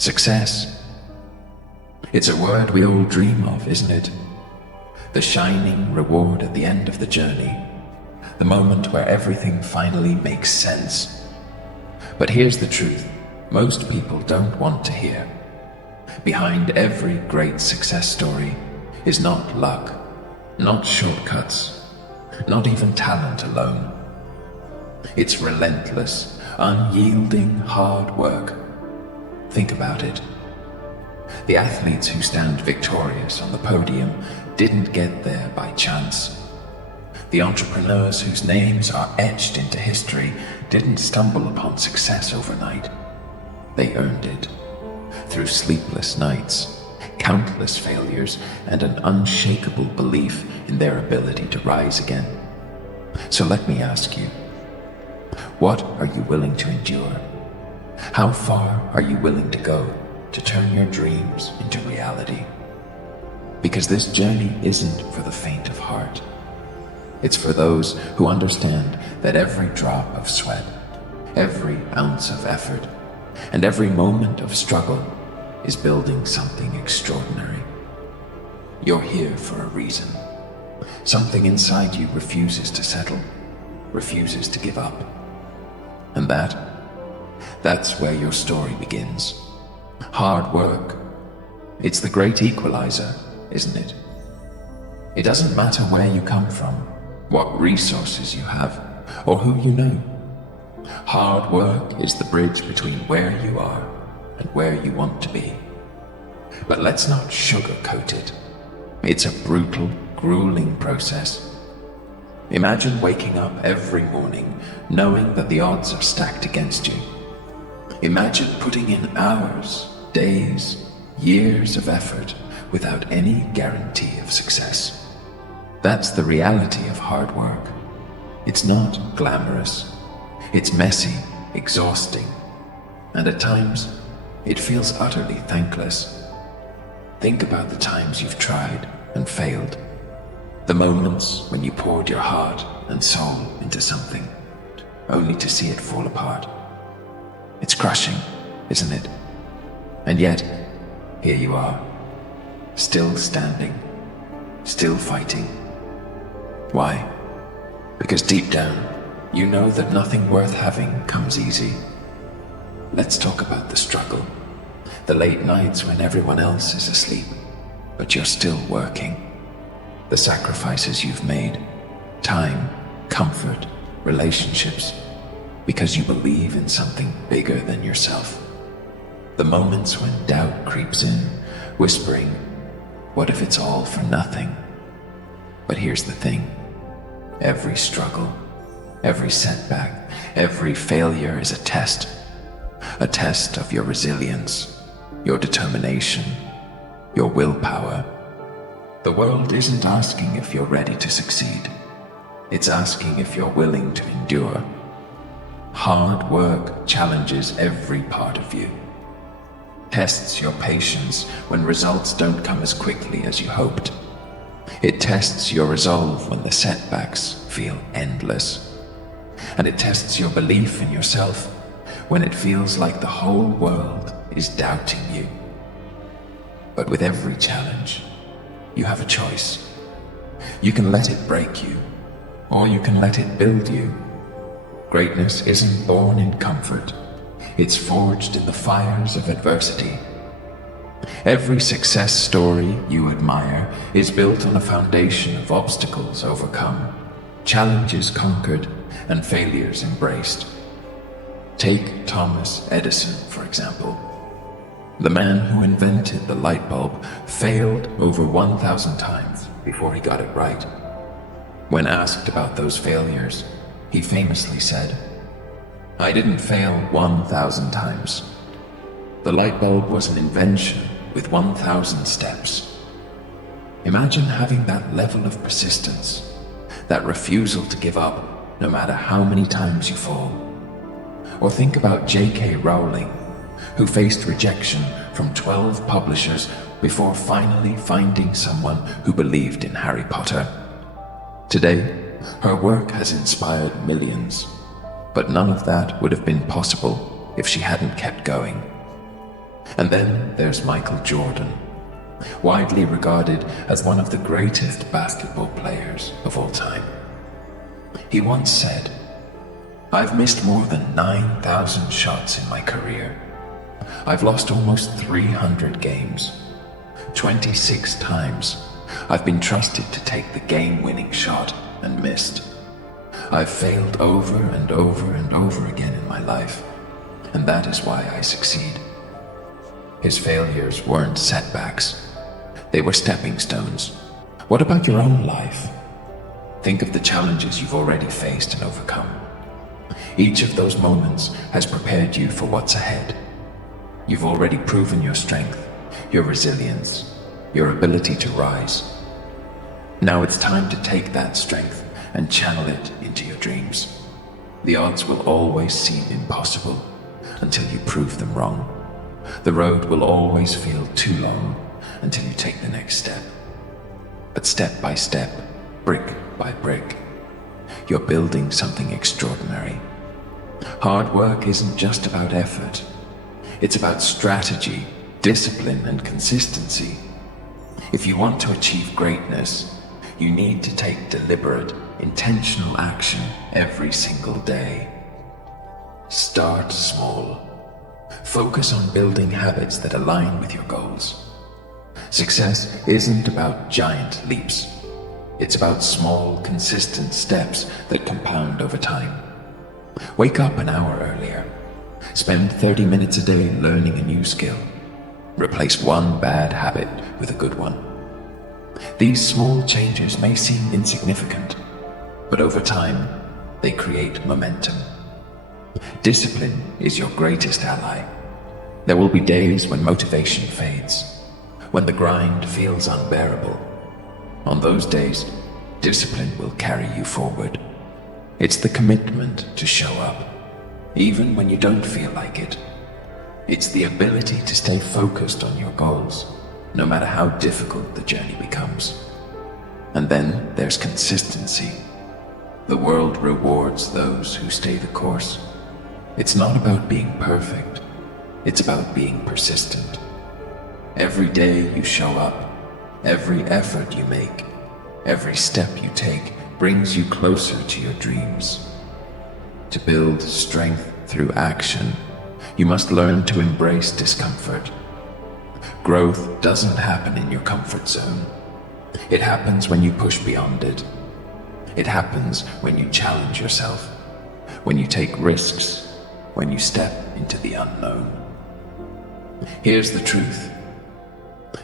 Success. It's a word we all dream of, isn't it? The shining reward at the end of the journey. The moment where everything finally makes sense. But here's the truth most people don't want to hear. Behind every great success story is not luck, not shortcuts, not even talent alone. It's relentless, unyielding hard work. Think about it. The athletes who stand victorious on the podium didn't get there by chance. The entrepreneurs whose names are etched into history didn't stumble upon success overnight. They earned it through sleepless nights, countless failures, and an unshakable belief in their ability to rise again. So let me ask you, what are you willing to endure? How far are you willing to go to turn your dreams into reality? Because this journey isn't for the faint of heart. It's for those who understand that every drop of sweat, every ounce of effort, and every moment of struggle is building something extraordinary. You're here for a reason. Something inside you refuses to settle, refuses to give up. And that's where your story begins. Hard work. It's the great equalizer, isn't it? It doesn't matter where you come from, what resources you have, or who you know. Hard work is the bridge between where you are and where you want to be. But let's not sugarcoat it. It's a brutal, grueling process. Imagine waking up every morning knowing that the odds are stacked against you. Imagine putting in hours, days, years of effort without any guarantee of success. That's the reality of hard work. It's not glamorous. It's messy, exhausting, and at times, it feels utterly thankless. Think about the times you've tried and failed. The moments when you poured your heart and soul into something, only to see it fall apart. It's crushing, isn't it? And yet, here you are, still standing, still fighting. Why? Because deep down, you know that nothing worth having comes easy. Let's talk about the struggle. The late nights when everyone else is asleep, but you're still working. The sacrifices you've made, time, comfort, relationships, because you believe in something bigger than yourself. The moments when doubt creeps in, whispering, what if it's all for nothing? But here's the thing. Every struggle, every setback, every failure is a test of your resilience, your determination, your willpower. The world isn't asking if you're ready to succeed. It's asking if you're willing to endure. Hard work challenges every part of you. Tests your patience when results don't come as quickly as you hoped. It tests your resolve when the setbacks feel endless. And it tests your belief in yourself when it feels like the whole world is doubting you. But with every challenge, you have a choice. You can let it break you, or you can let it build you. Greatness isn't born in comfort. It's forged in the fires of adversity. Every success story you admire is built on a foundation of obstacles overcome, challenges conquered, and failures embraced. Take Thomas Edison, for example. The man who invented the light bulb failed over 1,000 times before he got it right. When asked about those failures, he famously said, "I didn't fail 1,000 times. The light bulb was an invention with 1,000 steps." Imagine having that level of persistence, that refusal to give up no matter how many times you fall. Or think about J.K. Rowling, who faced rejection from 12 publishers before finally finding someone who believed in Harry Potter. Today, her work has inspired millions, but none of that would have been possible if she hadn't kept going. And then there's Michael Jordan, widely regarded as one of the greatest basketball players of all time. He once said, "I've missed more than 9,000 shots in my career. I've lost almost 300 games. 26 times I've been trusted to take the game-winning shot and missed. I've failed over and over and over again in my life, and that is why I succeed." His failures weren't setbacks. They were stepping stones. What about your own life? Think of the challenges you've already faced and overcome. Each of those moments has prepared you for what's ahead. You've already proven your strength, your resilience, your ability to rise. Now it's time to take that strength and channel it into your dreams. The odds will always seem impossible until you prove them wrong. The road will always feel too long until you take the next step. But step by step, brick by brick, you're building something extraordinary. Hard work isn't just about effort. It's about strategy, discipline, and consistency. If you want to achieve greatness, you need to take deliberate, intentional action every single day. Start small. Focus on building habits that align with your goals. Success isn't about giant leaps. It's about small, consistent steps that compound over time. Wake up an hour earlier. Spend 30 minutes a day learning a new skill. Replace one bad habit with a good one. These small changes may seem insignificant, but over time, they create momentum. Discipline is your greatest ally. There will be days when motivation fades, when the grind feels unbearable. On those days, discipline will carry you forward. It's the commitment to show up, even when you don't feel like it. It's the ability to stay focused on your goals, no matter how difficult the journey becomes. And then there's consistency. The world rewards those who stay the course. It's not about being perfect. It's about being persistent. Every day you show up, every effort you make, every step you take brings you closer to your dreams. To build strength through action, you must learn to embrace discomfort. Growth doesn't happen in your comfort zone. It happens when you push beyond it. It happens when you challenge yourself, when you take risks, when you step into the unknown. Here's the truth.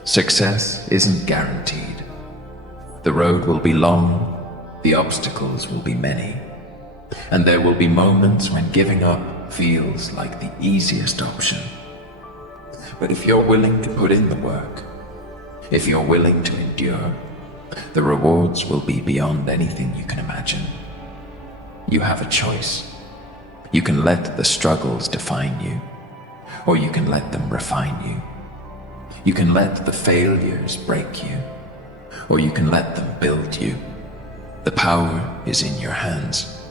Success isn't guaranteed. The road will be long, the obstacles will be many, and there will be moments when giving up feels like the easiest option. But if you're willing to put in the work, if you're willing to endure, the rewards will be beyond anything you can imagine. You have a choice. You can let the struggles define you, or you can let them refine you. You can let the failures break you, or you can let them build you. The power is in your hands.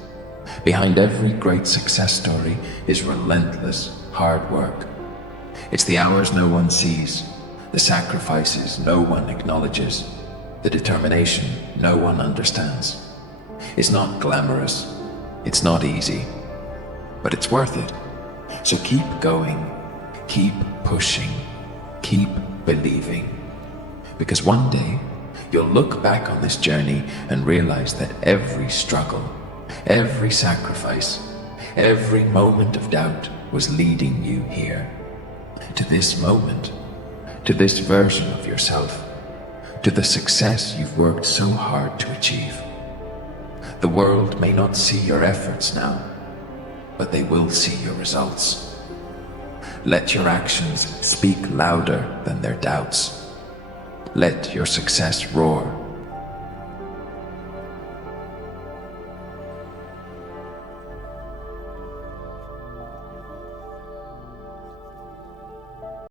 Behind every great success story is relentless hard work. It's the hours no one sees, the sacrifices no one acknowledges, the determination no one understands. It's not glamorous, it's not easy, but it's worth it. So keep going, keep pushing, keep believing. Because one day, you'll look back on this journey and realize that every struggle, every sacrifice, every moment of doubt was leading you here. To this moment, to this version of yourself, to the success you've worked so hard to achieve. The world may not see your efforts now, but they will see your results. Let your actions speak louder than their doubts. Let your success roar